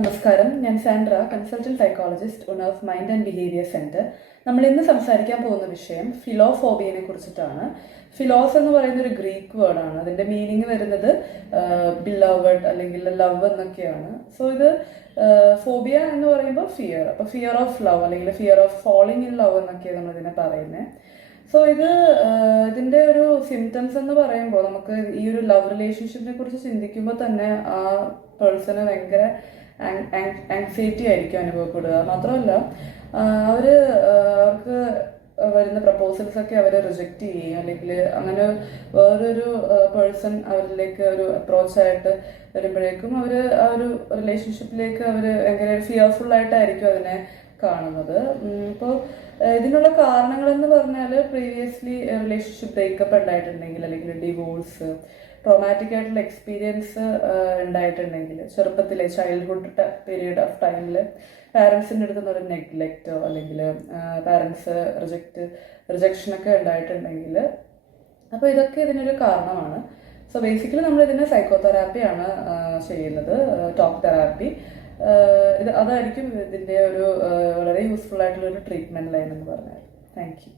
നമസ്കാരം, ഞാൻ Sandra, consultant psychologist, owner of mind and behaviour centre. നമ്മൾ ഇന്ന് സംസാരിക്കാൻ പോകുന്ന വിഷയം ഫിലോഫോബിയനെ കുറിച്ചിട്ടാണ്. ഫിലോസ് എന്ന് പറയുന്ന ഒരു ഗ്രീക്ക് വേർഡാണ്. അതിന്റെ മീനിങ് വരുന്നത് ബിലവഡ് അല്ലെങ്കിൽ ലവ് എന്നൊക്കെയാണ്. സോ ഇത് ഫോബിയ എന്ന് പറയുമ്പോൾ ഫിയർ. അപ്പൊ ഫിയർ ഓഫ് ലവ് അല്ലെങ്കിൽ fear of falling in love എന്നൊക്കെയാണ് നമ്മൾ ഇതിനെ പറയുന്നത്. സോ ഇതിന്റെ ഒരു സിംറ്റംസ് എന്ന് പറയുമ്പോൾ നമുക്ക് ഈ ഒരു ലവ് റിലേഷൻഷിപ്പിനെ കുറിച്ച് ചിന്തിക്കുമ്പോൾ തന്നെ ആ പേഴ്സണ് ഭയങ്കര ആങ്സൈറ്റി ആയിരിക്കും അനുഭവപ്പെടുക. മാത്രമല്ല അവർക്ക് വരുന്ന പ്രപ്പോസൽസ് ഒക്കെ അവർ റിജക്റ്റ് ചെയ്യും, അല്ലെങ്കിൽ അങ്ങനെ വേറൊരു പേഴ്സൺ അവരിലേക്ക് ഒരു അപ്രോച്ചായിട്ട് വരുമ്പോഴേക്കും അവർ ആ ഒരു റിലേഷൻഷിപ്പിലേക്ക് അവർ ഭയങ്കര ഫിയർഫുൾ ആയിട്ടായിരിക്കും അതിനെ കാണുന്നത്. ഇപ്പോൾ ഇതിനുള്ള കാരണങ്ങളെന്ന് പറഞ്ഞാൽ പ്രീവിയസ്ലി റിലേഷൻഷിപ്പ് ബ്രേക്കപ്പ് ഉണ്ടായിട്ടുണ്ടെങ്കിൽ, അല്ലെങ്കിൽ ഡിവോഴ്സ്, ട്രോമാറ്റിക് ആയിട്ടുള്ള എക്സ്പീരിയൻസ് ഉണ്ടായിട്ടുണ്ടെങ്കിൽ, ചെറുപ്പത്തിലെ ചൈൽഡ്ഹുഡ് പീരീഡ് ഓഫ് ടൈമിൽ പാരൻസിൻ്റെ അടുത്തുനിന്ന് ഒരു നെഗ്ലെക്റ്റോ അല്ലെങ്കിൽ പാരൻസ് റിജക്ഷനൊക്കെ ഉണ്ടായിട്ടുണ്ടെങ്കിൽ, അപ്പോൾ ഇതൊക്കെ ഇതിനൊരു കാരണമാണ്. സോ ബേസിക്കലി നമ്മൾ ഇതിന് സൈക്കോതെറാപ്പിയാണ് ചെയ്യുന്നത്, ടോക്ക് തെറാപ്പി. അതായിരിക്കും ഇതിൻ്റെ ഒരു വളരെ യൂസ്ഫുൾ ആയിട്ടുള്ള ഒരു ട്രീറ്റ്മെൻറ്റ് ലൈൻ എന്ന് പറഞ്ഞാൽ. Thank you.